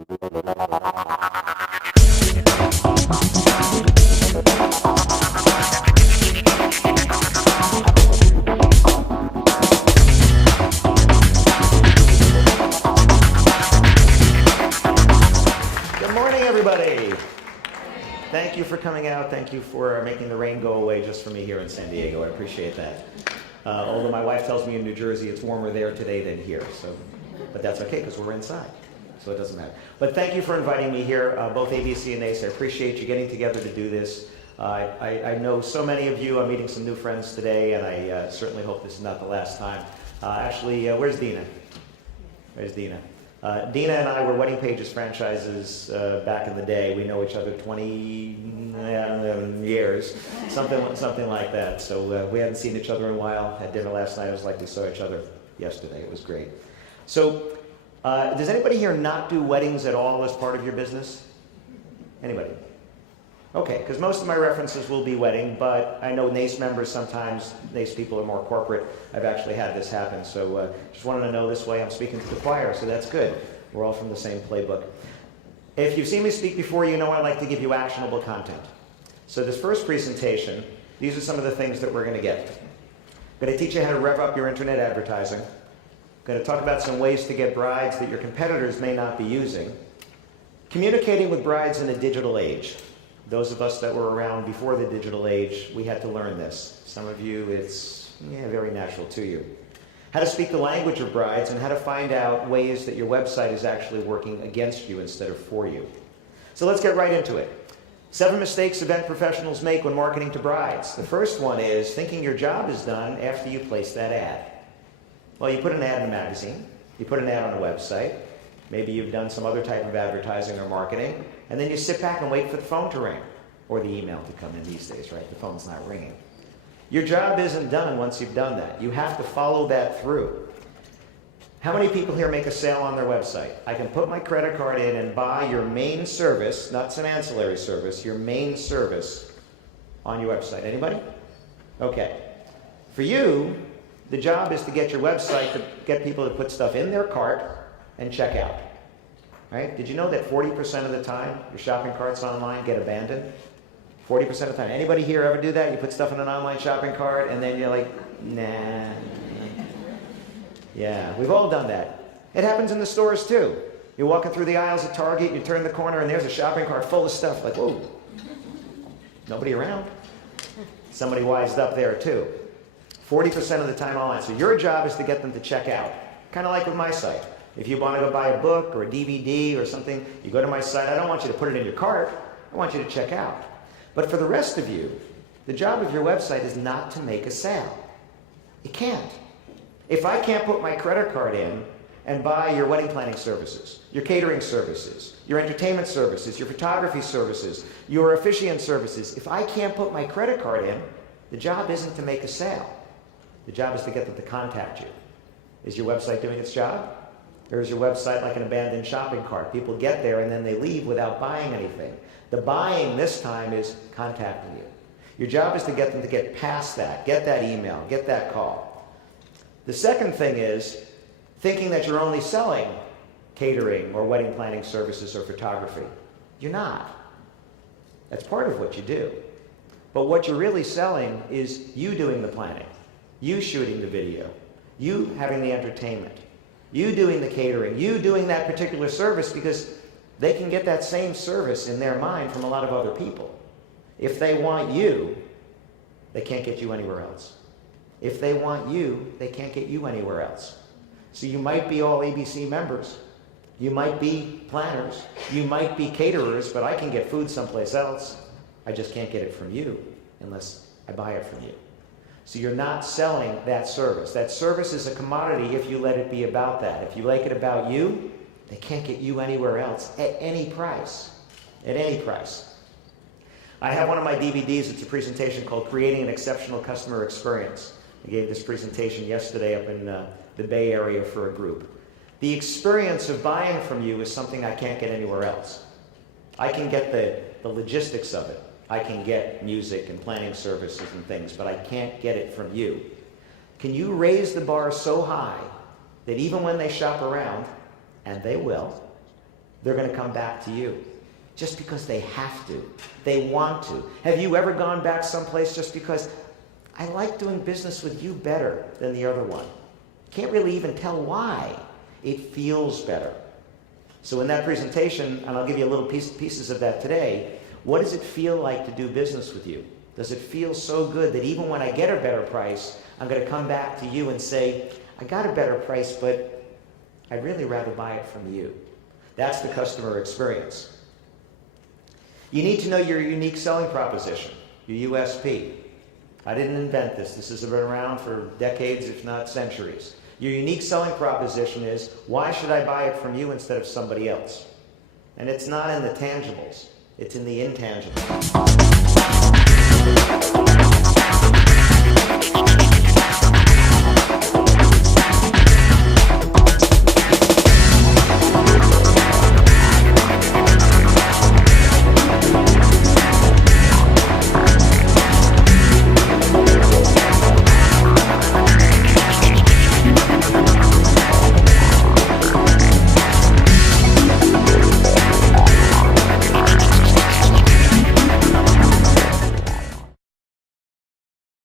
Thank you for coming out. Thank you for making the rain go away just for me here in San Diego. I appreciate that. Although my wife tells me in New Jersey it's warmer there today than here. But that's okay because we're inside, so it doesn't matter. But thank you for inviting me here, both ABC and ACE. I appreciate you getting together to do this. I know so many of you. I'm meeting some new friends today, and I certainly hope this is not the last time. Actually, where's Dina? Where's Dina? Dina and I were Wedding Pages franchises back in the day. We know each other 20 years, something like that. So we haven't seen each other in a while. Had dinner last night. It was like we saw each other yesterday. It was great. So does anybody here not do weddings at all as part of your business? Anybody? Okay, because most of my references will be wedding, but I know NACE members sometimes, NACE people are more corporate. I've actually had this happen, so just wanted to know this way I'm speaking to the choir, so that's good. We're all from the same playbook. If you've seen me speak before, you know I like to give you actionable content. So this first presentation, these are some of the things that we're going to get. I'm going to teach you how to rev up your internet advertising. I'm going to talk about some ways to get brides that your competitors may not be using. Communicating with brides in a digital age. Those of us that were around before the digital age, we had to learn this. Some of you, it's very natural to you. How to speak the language of brides and how to find out ways that your website is actually working against you instead of for you. So let's get right into it. 7 mistakes event professionals make when marketing to brides. The first one is thinking your job is done after you place that ad. Well, you put an ad in a magazine, you put an ad on a website, maybe you've done some other type of advertising or marketing, and then you sit back and wait for the phone to ring, or the email to come in these days, right? The phone's not ringing. Your job isn't done once you've done that. You have to follow that through. How many people here make a sale on their website? I can put my credit card in and buy your main service, not some ancillary service, your main service on your website. Anybody? Okay. For you, the job is to get your website to get people to put stuff in their cart and check out. Right? Did you know that 40% of the time your shopping carts online get abandoned? 40% of the time. Anybody here ever do that? You put stuff in an online shopping cart and then you're like, nah. Yeah, we've all done that. It happens in the stores too. You're walking through the aisles at Target, you turn the corner and there's a shopping cart full of stuff. Like, whoa, nobody around. Somebody wised up there too. 40% of the time online. So your job is to get them to check out. Kind of like with my site. If you want to go buy a book or a DVD or something, you go to my site. I don't want you to put it in your cart. I want you to check out. But for the rest of you, the job of your website is not to make a sale. It can't. If I can't put my credit card in and buy your wedding planning services, your catering services, your entertainment services, your photography services, your officiant services, if I can't put my credit card in, the job isn't to make a sale. The job is to get them to contact you. Is your website doing its job? Or is your website like an abandoned shopping cart? People get there and then they leave without buying anything. The buying this time is contacting you. Your job is to get them to get past that, get that email, get that call. The second thing is thinking that you're only selling catering or wedding planning services or photography. You're not. That's part of what you do. But what you're really selling is you doing the planning, you shooting the video, you having the entertainment, you doing the catering, you doing that particular service because they can get that same service in their mind from a lot of other people. If they want you, they can't get you anywhere else. If they want you, they can't get you anywhere else. So you might be all ABC members, you might be planners, you might be caterers, but I can get food someplace else. I just can't get it from you unless I buy it from you. So you're not selling that service. That service is a commodity if you let it be about that. If you make it about you, they can't get you anywhere else at any price. At any price. I have one of my DVDs. It's a presentation called Creating an Exceptional Customer Experience. I gave this presentation yesterday up in the Bay Area for a group. The experience of buying from you is something I can't get anywhere else. I can get the logistics of it. I can get music and planning services and things, but I can't get it from you. Can you raise the bar so high that even when they shop around, and they will, they're going to come back to you. Just because they have to. They want to. Have you ever gone back someplace just because I like doing business with you better than the other one? Can't really even tell why. It feels better. So in that presentation, and I'll give you a little pieces of that today, what does it feel like to do business with you? Does it feel so good that even when I get a better price, I'm going to come back to you and say, I got a better price, but I'd really rather buy it from you. That's the customer experience. You need to know your unique selling proposition, your USP. I didn't invent this. This has been around for decades, if not centuries. Your unique selling proposition is, why should I buy it from you instead of somebody else? And it's not in the tangibles. It's in the intangibles.